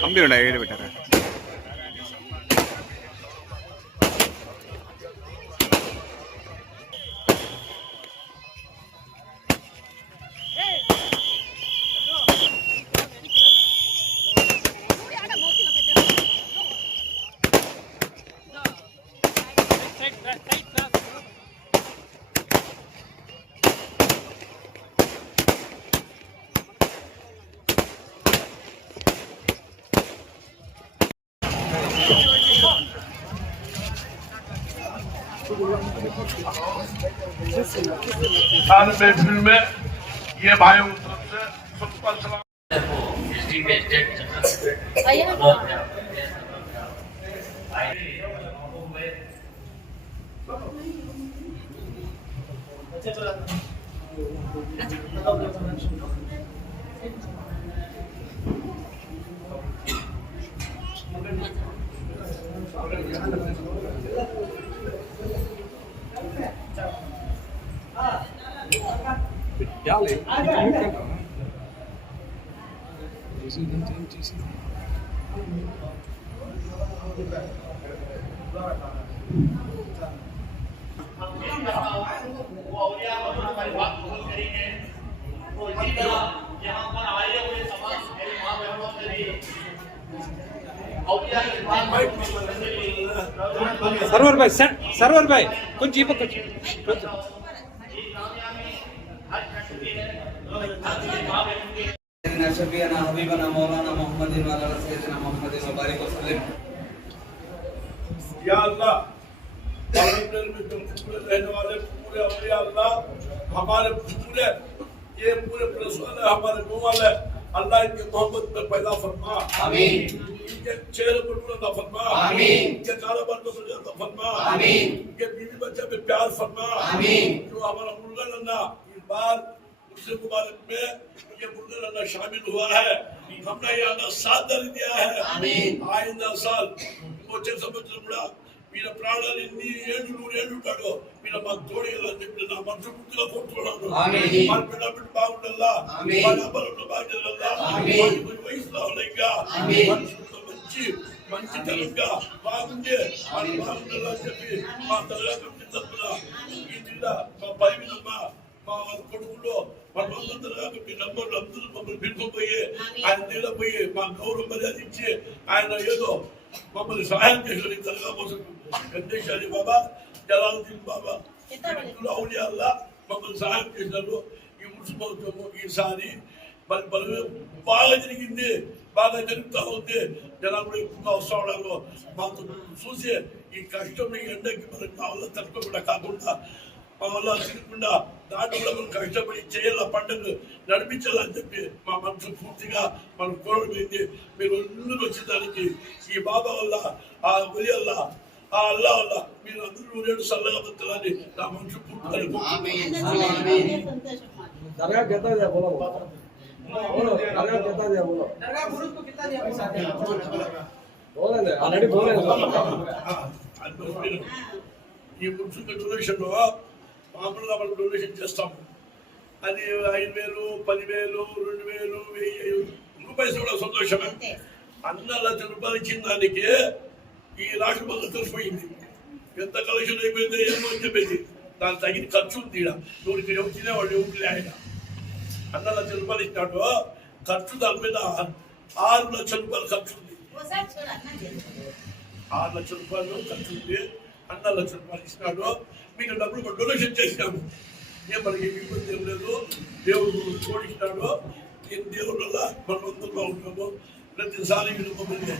కంబి ఉన్నాయి ఏడు పెట్టారా महफिल में ये भाइयों की तरफ से सबका सलाम। सर्वर भाई कुछ जी कुछ शफीना हबीबना मौलाना मोहम्मद वाला सैयदना मोहम्मद मुबारक वसल्लम। या अल्लाह रहने वाले पूरे औलिया अल्लाह हमारे पूरे ये पूरे प्रेस वाले हमारे मुंह वाले अल्लाह इनके मोहब्बत में पैदा फरमा आमीन। इनके चेहरे पर अता फरमा आमीन। इनके कारोबार को अता फरमा आमीन। इनके बीवी बच्चे पे प्यार फरमा आमीन। जो हमारा मुर्गा नन्ना इस बार मुस्लिम मुबारक में ये मुर्गा नन्ना शामिल हुआ है हमने ये अल्लाह साथ दर दिया है आमीन। आइंदा साल मोचे समझ बड़ा మీరు ప్రాణాన్ని నీ ఏళ్ళు ఉంటాడో మీరు మాకు తోడేయాలని చెప్పి నా మనసు పూర్తిగా కోరుతున్నాను మన బిడ్డ బాగుండాలా మన అబ్బలు బాగుండాలా వయసులో ఉన్నాయిగా మంచి మంచి తరంగా బాగుండే వాళ్ళు బాగుండాలని చెప్పి మా తరగా కమిటీ తరఫున ఈ జిల్లా మా పరిమితమ్మ మా కొడుకులో మనమందరూ మీ నంబర్లు అందరూ మమ్మల్ని పిలుపుపోయి ఆయన నీళ్ళపోయి మా గౌరవ మర్యాద ఇచ్చి ఆయన ఏదో మమ్మల్ని సహాయం చేసిన తరగా కోసం వెంకటేశ్వరి బాబా జలాలుద్దీన్ బాబా అవులియా అల్లా మమ్మల్ని సహాయం చేసినారు ఈ మున్సిపల్తో ఈసారి మరి బాగా జరిగింది బాగా జరుగుతూ ఉంది జనాలు కూడా ఎక్కువగా వస్తూ ఉన్నారు మాకు చూసే ఈ కష్టం ఈ ఎండకి మనకు మా వల్ల తప్పకుండా కాకుండా మా వల్ల తిరగకుండా దాంట్లో కూడా మనం కష్టపడి చేయాల పండుగ నడిపించాలని చెప్పి మా మనసు పూర్తిగా మనం కోరమైంది మీరు అందరూ వచ్చేదానికి ఈ బాబా వల్ల ఆ ఒలి వల్ల ఆ అల్లా వల్ల మీరు అందరూ రేటు సల్లగా బతకాలని నా మనసు పూర్తిగా ఈ మున్సిపల్ డొనేషన్ మామూలుగా మనం డొనేషన్ చేస్తాము అది 5,000 10,000 2,000 1000 రూపాయలు కూడా సంతోషమే అన్న ₹1,00,000 ఇచ్చిన దానికి ఈ రాష్ట్ర ప్రభుత్వం తెలిసిపోయింది ఎంత కలెక్షన్ అయిపోయిందో ఏమో అని చెప్పేసి దానికి తగిన ఖర్చు ఉంది నువ్వు ఇక్కడ ఎవరు తినేవాళ్ళు ఎవరు ఆయన అన్న ₹1,00,000 ఇచ్చినాడు ఖర్చు దాని మీద ₹6,00,000 ఖర్చు ఉంది ₹6,00,000 ఖర్చు ఉంది అన్న ₹1,00,000 ఇచ్చినాడు మీకు డబ్బులు డొనేషన్ చేసినాము ఏ మనకి ఇబ్బంది ఏం లేదు దేవుడు తోడిస్తాడు దేవుడు వల్ల మనం అందరూ ఉంటాము ప్రతిసారి వీళ్ళు మమ్మల్ని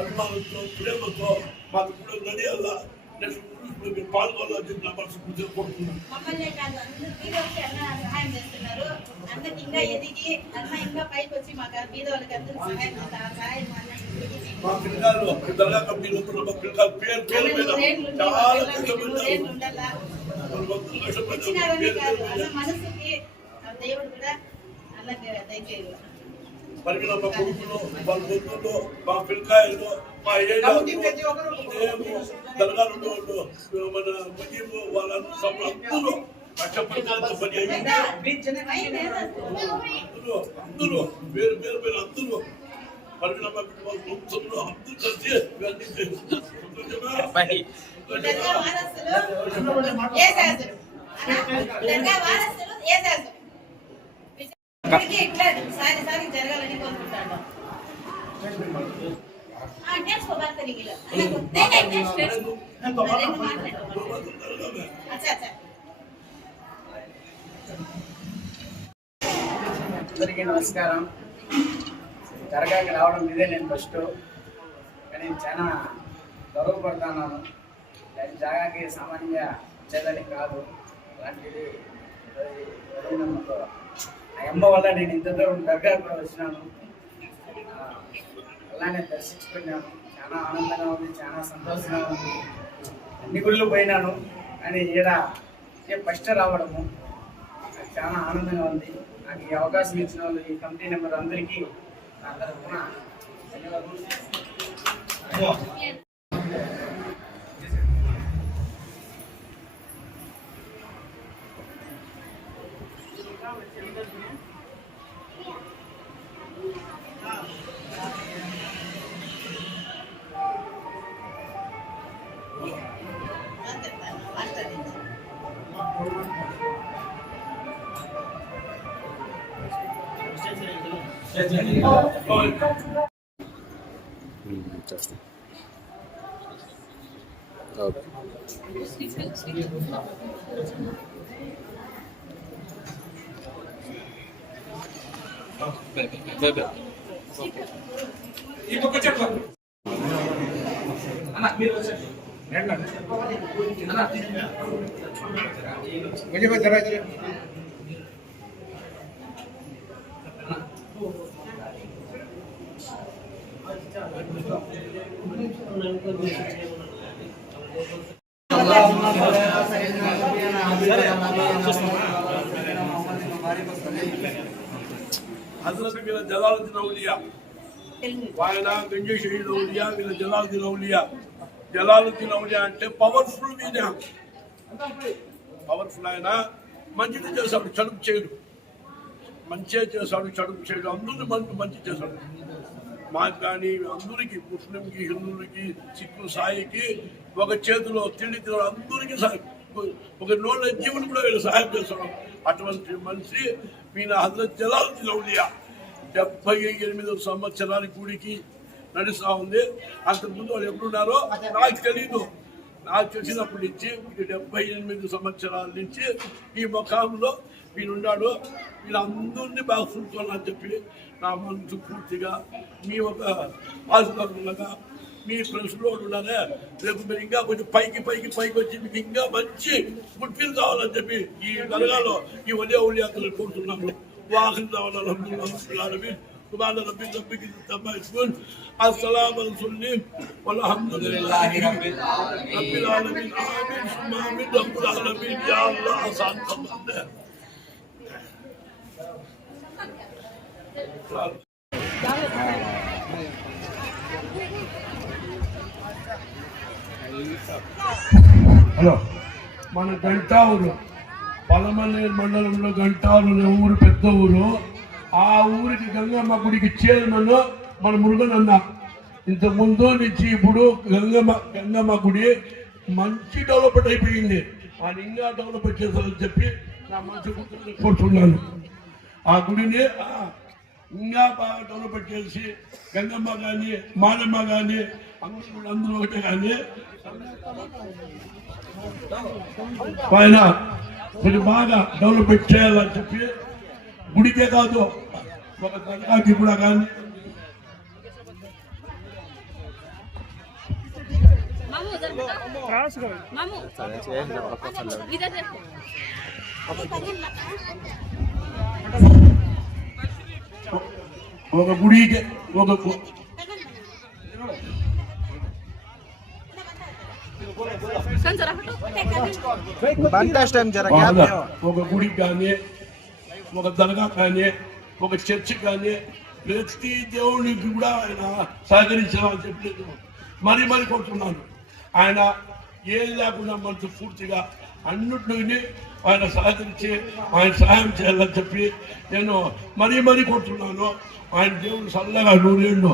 అభిమానంతో ప్రేమతో మాకు కూడా నడియాలా మీరు పాల్గొనాలని చెప్పి నా మనసు పూర్తిగా కోరుతున్నాను మా పిల్లలు దర్గా కమిటీలో మా పిల్లల పేరు పేరు మీద చాలా మరి మా కొడుకులు వాళ్ళ బంధువులు మా పిల్లకాయలు మా దర్గాలు ఉండేవాళ్ళు మన మజీబు వాళ్ళందరూ అందరూ కష్టపడినంత పని అందరూ పేరు పేరు పేరు అందరూ పర్వీనమ్మ బిడ్డ వాళ్ళు వంశంలో అందరూ కలిసి ఇవన్నీ చేస్తున్నారు. జరగాలని కోరుకుంటాను. అందరికీ నమస్కారం. దర్గాకి రావడం ఇదే నేను ఫస్ట్, కానీ చాలా గర్వపడుతున్నాను. జాగాకి సామాన్యంగా వచ్చేదని కాదు, అలాంటిది నమ్మకం ఆ అమ్మ వల్ల నేను ఇంత దూరం దర్గా కూడా వచ్చినాను. అలానే దర్శించుకున్నాను. చాలా ఆనందంగా ఉంది, చాలా సంతోషంగా ఉంది. అన్ని గుళ్ళు పోయినాను, కానీ ఈడ ఫస్ట్ రావడము నాకు చాలా ఆనందంగా ఉంది. నాకు ఈ అవకాశం ఇచ్చిన వాళ్ళు, ఈ కమిటీ నెంబర్ అందరికీ నా తరఫున ధన్యవాదాలు. హజరత్ వీళ్ళ జలాలుద్దీన్ ఔలియా, ఆయన గంజి షహీద్ ఔలియా, వీళ్ళ జలాలుద్దీన్ ఔలియా. జలాలుద్దీన్ ఔలియా అంటే పవర్ఫుల్ వీణ, పవర్ఫుల్. ఆయన మంచిది చేశాడు, చెడుపు చేయడు. మంచిగా చేశాడు, చెడుపు చేయడు. అందరిని మంచి చేశాడు. మాకు కానీ అందరికీ, ముస్లింకి, హిందువులకి, సిక్కు, సాయికి ఒక చేతిలో తిండి తిన అందరికీ ఒక నోళ్ళ జీవులు కూడా వీళ్ళు సహాయం చేస్తాడు. అటువంటి మనిషి ఈయన హజరత్ జలాలుద్దీన్ ఔలియా. 78 సంవత్సరాల గుడికి నడుస్తూ ఉంది. అంతకుముందు వాళ్ళు ఎప్పుడున్నారో నాకు తెలీదు. నాకు తెలిసినప్పటి నుంచి 78 సంవత్సరాల నుంచి ఈ ముఖంలో వీళ్ళున్నాడు. వీళ్ళందరినీ బాగా చూసుకోవాలని చెప్పి నా మనసు పూర్తిగా మీ ఒక ఆశీర్వాదంగా మీ ప్రశ్నలో ఉన్నారే. రేపు మీరు ఇంకా కొంచెం పైకి వచ్చి మీకు ఇంకా మంచి గుడ్ఫీల్ కావాలని చెప్పి ఈ దర్గాలో ఈ ఒలే ఉలియాతలు కోరుతున్నాను. వాహన سبحان ربك ربك عما يصفون السلام على المرسلين والحمد لله رب العالمين آمين ثم آمين رب العالمين يا الله آسان فرما. హలో, మన గంటావులు పలమనేరు మండలంలో గంటావులు ఊరు, పెద్ద ఊరు. ఆ ఊరికి గంగమ్మ గుడికి చైర్మన్ మన మురుగనన్న. ఇంతకుముందు నుంచి ఇప్పుడు గంగమ్మ గుడి మంచి డెవలప్మెంట్ అయిపోయింది. ఆయన ఇంకా డెవలప్మెంట్ చేస్తారని చెప్పి నా మనసు కోరుతున్నాను. ఆ గుడిని ఇంకా బాగా డెవలప్మెంట్ చేసి గంగమ్మ కానీ, మాలమ్మ కానీ అందరూ ఒకటే కానీ ఆయన కొంచెం బాగా డెవలప్మెంట్ చేయాలని చెప్పి గుడికే కాదు ఒక దర్గాకి కూడా కానీ ఒక గుడికి ఒక గుడికి కానీ, ఒక దర్గా కానీ, ఒక చర్చి కానీ ప్రతి దేవునికి కూడా ఆయన సహకరించాలని చెప్పలేదు. మరీ కోరుతున్నాను. ఆయన ఏది లేకుండా మనసు పూర్తిగా అన్నింటినీ ఆయన సహకరించి ఆయన సహాయం చేయాలని చెప్పి నేను మరీ కొట్టున్నాను. ఆయన దేవుడు చల్లగా 100 ఏళ్ళు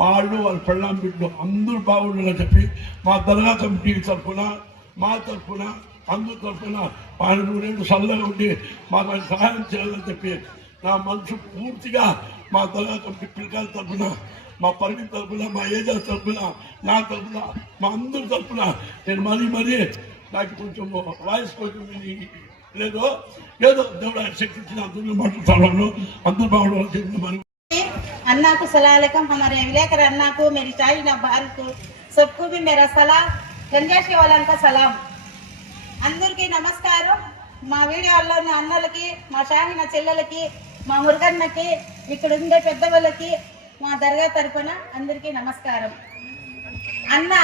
వాళ్ళు వాళ్ళ పెళ్ళాం బిడ్డలు అందరూ బాగుండాలని చెప్పి మా దర్గా కమిటీ తరఫున మా తరఫున అందరి తరఫున ఆయన 100 ఏళ్ళు చల్లగా ఉండి మాకు ఆయన సహాయం చేయాలని చెప్పి నా మనసు పూర్తిగా మా దర్గా కమిటీ పిల్లకాయల తరఫున మా పరిమితి తరఫున మా ఏజా తరఫున నా తరఫున మా అందరి తరఫున నేను మరీ నాకు కొంచెం వాయిస్ కొంచెం లేదో ఏదో దేవుడు ఆయన శక్తి ఇచ్చిన అందరూ మాట్లాడుతున్నాను. అందరూ బాగుండాలని చెప్పి మరి अन्ना को सलाम अलैकुम। हमारे विलेकर अन्ना को, मेरी शाहीन अब्बाल को, सबको भी मेरा सलाम, गंजाशी वालन का सलाम। అందరికీ నమస్కారం. మా వీడియోలో ఉన్న అన్నలకి, మా షాహిన చెల్లెలకి, మా మురుగన్నకి, ఇక్కడ ఉండే పెద్దవాళ్ళకి మా దర్గా తరపున అందరికీ నమస్కారం. అన్న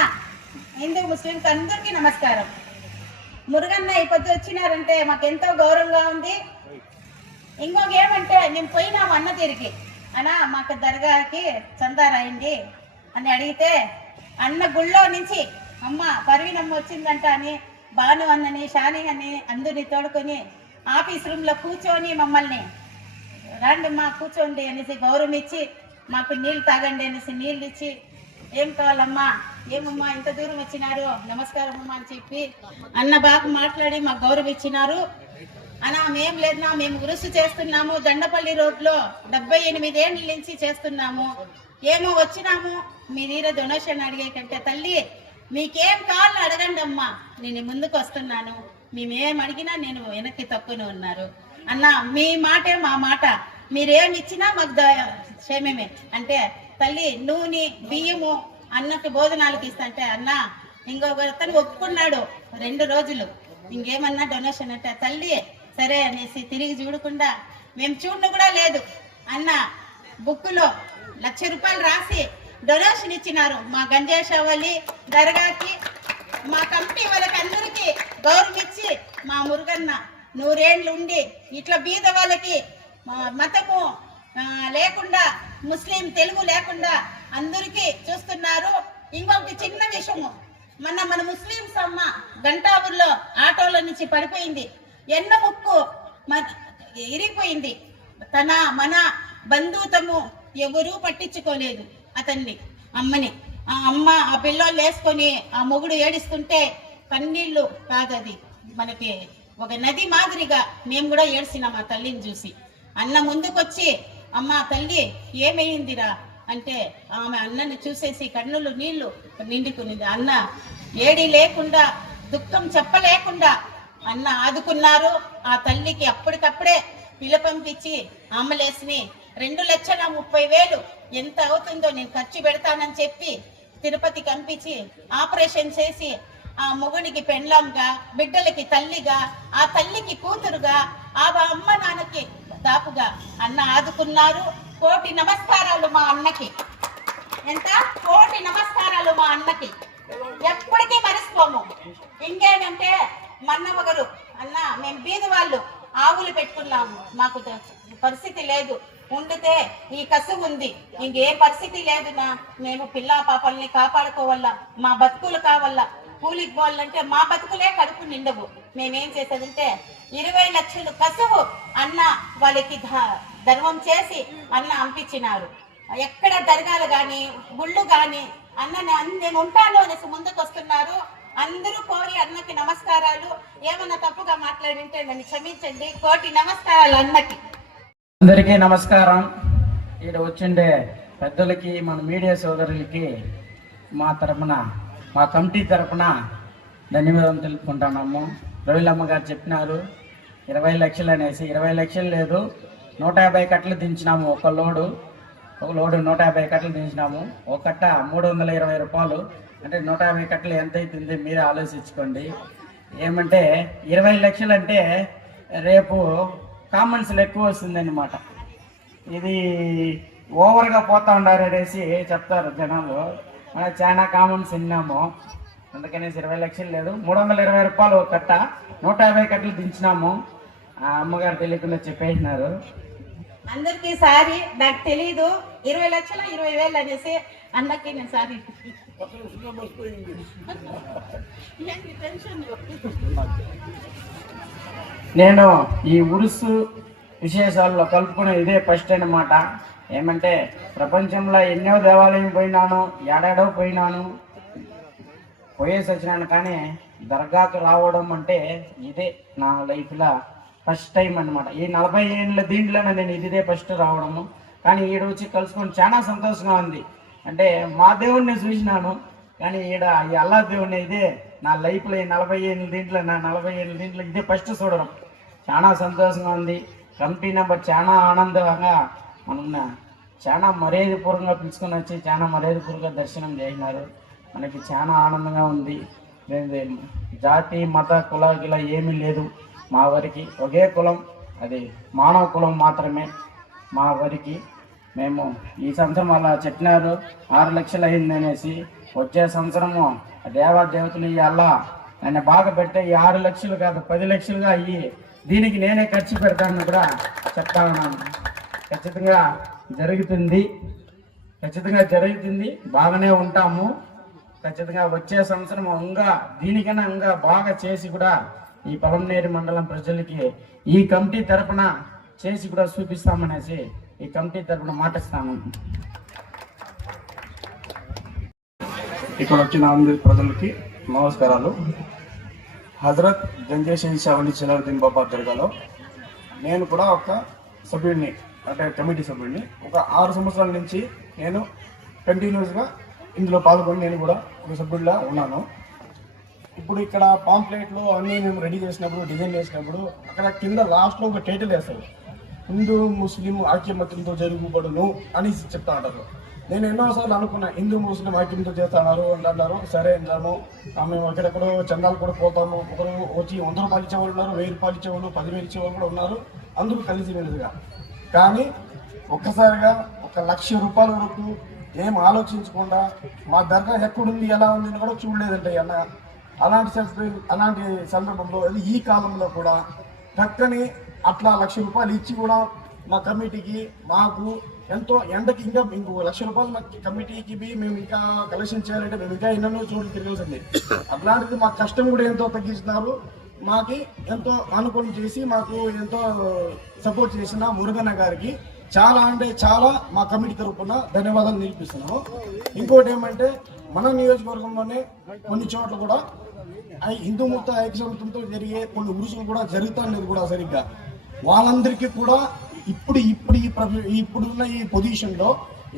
హిందూ ముస్లింకి అందరికీ నమస్కారం. మురుగన్న ఈ పొద్దు వచ్చినారంటే మాకు ఎంతో గౌరవంగా ఉంది. ఇంకొక ఏమంటే మేము పోయినాము అన్న తిరిగి అన్నా మాకు దర్గాకి చందారాయండి అని అడిగితే అన్న గుళ్ళో నుంచి అమ్మ పర్వీనమ్మ వచ్చిందంట అని బాను అన్నని షాని అని అందరినీ తోడుకొని ఆఫీస్ రూమ్లో కూర్చొని మమ్మల్ని రండి మా కూర్చోండి అనేసి గౌరవం ఇచ్చి మాకు నీళ్ళు తాగండి అనేసి నీళ్ళు ఇచ్చి ఏం కావాలమ్మా ఏమమ్మా ఇంత దూరం వచ్చినారు నమస్కారం అమ్మా అని చెప్పి అన్న బాగా మాట్లాడి మాకు గౌరవం ఇచ్చినారు. అన్నా మేం లేదన్నా మేము ఉరుసు చేస్తున్నాము దండపల్లి రోడ్లో 78 ఏళ్ళ నుంచి చేస్తున్నాము. ఏమో వచ్చినాము మీ దగ్గర డొనేషన్ అడిగే కంటే తల్లి మీకేం కావాలో అడగండి అమ్మా నేను ముందుకు వస్తున్నాను, మేమేం అడిగినా నేను వెనక్కి తప్పును ఉన్నారు. అన్న మీ మాటే మా మాట, మీరేమి ఇచ్చినా మాకు క్షేమమే అంటే తల్లి నూనె బియ్యము అన్నకి భోజనాలకి ఇస్తంటే అన్న ఇంకొక అతను ఒప్పుకున్నాడు 2 రోజులు ఇంకేమన్నా డొనేషన్ అంటే తల్లి సరే అనేసి తిరిగి చూడకుండా మేము చూడను కూడా లేదు. అన్న బుక్కులో 1,00,000 రూపాయలు రాసి డొనేషన్ ఇచ్చినారు మా గంజేషవల్లి దర్గాకి, మా కమిటీ వాళ్ళకి అందరికీ గౌరవం ఇచ్చి మా మురుగన్న 100 ఏళ్ళు ఉండి ఇట్లా బీద వాళ్ళకి మతము లేకుండా ముస్లిం తెలుగు లేకుండా అందరికీ చూస్తున్నారు. ఇంకొక చిన్న విషయము మన ముస్లింస్ అమ్మ గంటాబుర్లో ఆటోలో నుంచి పడిపోయింది, ఎన్న ముక్కు ఇరిగిపోయింది. మన బంధుత్వము ఎవరూ పట్టించుకోలేదు అతన్ని అమ్మని. ఆ అమ్మ ఆ పిల్లలు వేసుకొని ఆ మొగుడు ఏడుస్తుంటే కన్నీళ్లు కాదది మనకి ఒక నది మాదిరిగా మేము కూడా ఏడ్చినాం ఆ తల్లిని చూసి. అన్న ముందుకొచ్చి అమ్మ తల్లి ఏమైందిరా అంటే ఆమె అన్నని చూసేసి కన్నులు నీళ్లు నిండుకునింది. అన్న ఏడి లేకుండా దుఃఖం చెప్పలేకుండా అన్న ఆదుకున్నారు. ఆ తల్లికి అప్పటికప్పుడే పిలుపంపించి అంబులెన్స్ని 2,30,000 ఎంత అవుతుందో నేను ఖర్చు పెడతానని చెప్పి తిరుపతికి పంపించి ఆపరేషన్ చేసి ఆ మొగుడికి పెండ్లంగా, బిడ్డలకి తల్లిగా, ఆ తల్లికి కూతురుగా, ఆ అమ్మ నాన్నకి దాపుగా అన్న ఆదుకున్నారు. కోటి నమస్కారాలు మా అన్నకి. ఎంత కోటి నమస్కారాలు మా అన్నకి, ఎప్పటికీ మరిచిపోము. ఇంకేంటంటే మన్న ఒకరు అన్న మేము బీద వాళ్ళు ఆవులు పెట్టుకున్నాము, మాకు పరిస్థితి లేదు, ఉండితే ఈ కసువు ఉంది, ఇంకే పరిస్థితి లేదు నా, మేము పిల్ల పాపల్ని కాపాడుకోవాలా, మా బతుకులు కావాలా, కూలికి పోవాలంటే మా బతుకులే కడుపు నిండవు. మేమేం చేసేదంటే 20 లక్షలు కసువు అన్న వాళ్ళకి ధర్మం చేసి అన్న పంపించినారు. ఎక్కడ దర్గాలు కానీ గుళ్ళు కానీ అన్న నేను ఉంటాను అనేసి ముందుకు వస్తున్నారు. అందరూ కోరి అన్నకి నమస్కారాలు. ఏమన్నా తప్పుగా మాట్లాడింటే నన్ను క్షమించండి. కోటి నమస్కారాలు అన్నకి. అందరికీ నమస్కారం. ఇక్కడ వచ్చిండే పెద్దలకి, మన మీడియా సోదరులకి మా తరపున, మా కమిటీ తరపున ధన్యవాదాలు తెలుపుకుంటున్నాము. రవిలమ్మ గారు చెప్పినారు 20 లక్షలు అనేసి. 20 లక్షలు లేదు, 150 కట్టలు దించినాము. ఒక లోడు 150 కట్టలు దించినాము. ఒక కట్ట 320 రూపాయలు. అంటే 150 కట్టలు ఎంత అవుతుంది మీరే ఆలోచించుకోండి. ఏమంటే 20 లక్షలు అంటే రేపు కామెంట్స్లు ఎక్కువ వస్తుందన్నమాట. ఇది ఓవర్గా పోతా ఉండారు అనేసి చెప్తారు జనాలు. మనం చాలా కామెంట్స్ విన్నాము. అందుకనేసి 20 లక్షలు లేదు, 320 రూపాయలు ఒక కట్ట, 150 కట్టలు దించినాము. ఆ అమ్మగారు తెలియకుండా చెప్పేసినారు. అందరికీ సారీ, నాకు తెలీదు 20 లక్షలు 20,000 అనేసి అన్నకి నేను సారీ. నేను ఈ ఉరుసు విశేషాల్లో కలుపుకునే ఇదే ఫస్ట్ అన్నమాట. ఏమంటే ప్రపంచంలో ఎన్నో దేవాలయం పోయినాను, ఏడాడో పోయినాను, పోయేసి వచ్చినాను, కానీ దర్గాకు రావడం అంటే ఇదే నా లైఫ్లో ఫస్ట్ టైం అన్నమాట. ఈ 40 ఏళ్ళ దీంట్లోనే నేను ఇదే ఫస్ట్ రావడము. కానీ ఈడ వచ్చి కలుసుకొని చాలా సంతోషంగా ఉంది. అంటే మా దేవుడిని చూసినాను, కానీ ఈడ ఈ అల్లా దేవుడిని ఇదే నా లైఫ్లో ఈ 40 ఏళ్ళ దీంట్లో నా 40 ఏళ్ళ దీంట్లో ఇదే ఫస్ట్ చూడడం చాలా సంతోషంగా ఉంది. కమిటీ నెంబర్ చాలా ఆనందంగా మనల్ని చాలా మర్యాదపూర్వకంగా పిలుచుకొని వచ్చి చాలా మర్యాదపూర్వకంగా దర్శనం చేసినారు. మనకి చాలా ఆనందంగా ఉంది. జాతి మత కుల గిల ఏమీ లేదు. మా వరికి ఒకే కులం, అది మానవ కులం మాత్రమే. మా వరికి మేము ఈ సంవత్సరం అలా చెప్పినారు 6 లక్షలు అయింది అనేసి. వచ్చే సంవత్సరము దేవతలు ఇవ్వాల ఆయన బాగా పెడితే ఈ 6 లక్షలు కాదు 10 లక్షలుగా అయ్యి దీనికి నేనే ఖర్చు పెడతాను కూడా చెప్తా ఉన్నాను. ఖచ్చితంగా జరుగుతుంది, బాగానే ఉంటాము. ఖచ్చితంగా వచ్చే సంవత్సరం ఇంకా దీనికన్నా ఇంకా బాగా చేసి కూడా ఈ పొలంనేరు మండలం ప్రజలకి ఈ కమిటీ తరపున చేసి కూడా చూపిస్తామనేసి ఈ కమిటీ తరపున మాటిస్తాను. ఇక్కడ వచ్చిన అందరి ప్రజలకి నమస్కారాలు. హజరత్ గంజేష్ షావలి జలాలుద్దీన్ బాబా దర్గాలో నేను కూడా ఒక సభ్యుడిని, అంటే కమిటీ సభ్యుడిని. ఒక 6 సంవత్సరాల నుంచి నేను కంటిన్యూస్గా ఇందులో పాల్గొని నేను కూడా ఒక సభ్యుడిలా ఉన్నాను. ఇప్పుడు ఇక్కడ పాంప్లెట్లు అన్నీ మేము రెడీ చేసినప్పుడు, డిజైన్ చేసినప్పుడు అక్కడ కింద లాస్ట్లో ఒక టైటిల్ వేస్తారు, హిందూ ముస్లిం ఐక్యమత్యంతో జరుగుబడును అని చెప్తా ఉంటారు. నేను ఎన్నోసార్లు అనుకున్నా హిందూ ముస్లిం ఐక్యంతో చేస్తున్నారు అంటున్నారు. సరే అంటాము, మేము ఎక్కడెక్కడో చందాలు కూడా పోతాము. ఒకరు వచ్చి 100 రూపాయలు ఇచ్చేవాళ్ళు ఉన్నారు, 1000 రూపాయలు ఇచ్చేవాళ్ళు, 10,000 ఇచ్చేవాళ్ళు కూడా ఉన్నారు. అందరూ కలిసిమెలిసిగా. కానీ ఒక్కసారిగా 1,00,000 రూపాయల వరకు ఏం ఆలోచించకుండా మా దర్గా ఎక్కడుంది ఎలా ఉంది అని కూడా చూడలేదంటే అన్న. అలాంటి సందర్భంలో ఈ కాలంలో కూడా చక్కని అట్లా 1,00,000 రూపాయలు ఇచ్చి కూడా మా కమిటీకి మాకు ఎంతో ఎండకి ఇంకా ఇంకో 1,00,000 రూపాయలు మా కమిటీకి మేము ఇంకా కలెక్షన్ చేయాలంటే మేము ఇంకా ఎన్నెన్నో చోట్ల తిరగాల్సింది. అట్లాంటిది మా కష్టం కూడా ఎంతో తగ్గిస్తున్నారు. మాకు ఎంతో అనుకూలం చేసి మాకు ఎంతో సపోర్ట్ చేసిన మురుగన్న గారికి చాలా అంటే చాలా మా కమిటీ తరఫున ధన్యవాదాలు నిలిపిస్తున్నాము. ఇంకోటి ఏమంటే మన నియోజకవర్గంలోనే కొన్ని చోట్ల కూడా హిందూ ముక్త ఐక్యమత్యంతో జరిగే కొన్ని ఉరుసులు కూడా జరుగుతాయి కూడా సరిగ్గా. వాళ్ళందరికీ కూడా ఇప్పుడున్న ఈ పొజిషన్లో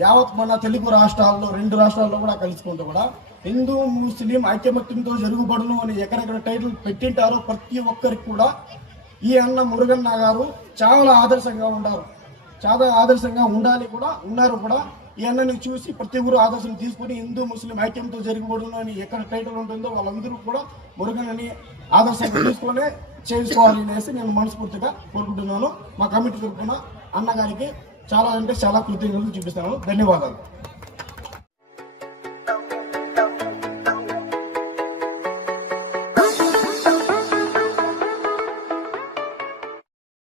యావత్ మన తెలుగు రాష్ట్రాల్లో 2 రాష్ట్రాల్లో కూడా కలుసుకుంటూ కూడా హిందూ ముస్లిం ఐక్యమత్యంతో జరుగుబడును అని ఎక్కడెక్కడ టైటిల్ పెట్టింటారో ప్రతి ఒక్కరికి కూడా ఈ అన్న మురుగన్న గారు చాలా ఆదర్శంగా ఉండాలి కూడా ఉన్నారు కూడా. ఈ అన్నని చూసి ప్రతి ఊరు ఆదర్శం తీసుకుని హిందూ ముస్లిం ఐక్యంతో జరగబడును అని ఎక్కడ టైటిల్ ఉంటుందో వాళ్ళందరూ కూడా మురుగన్నని ఆదర్శంగా తీసుకొని చేసుకోవాలి అనేసి నేను మనస్ఫూర్తిగా కోరుకుంటున్నాను. మా కమిటీ తరఫున అన్నగారికి చాలా అంటే చాలా కృతజ్ఞతలు చూపిస్తాను. ధన్యవాదాలు.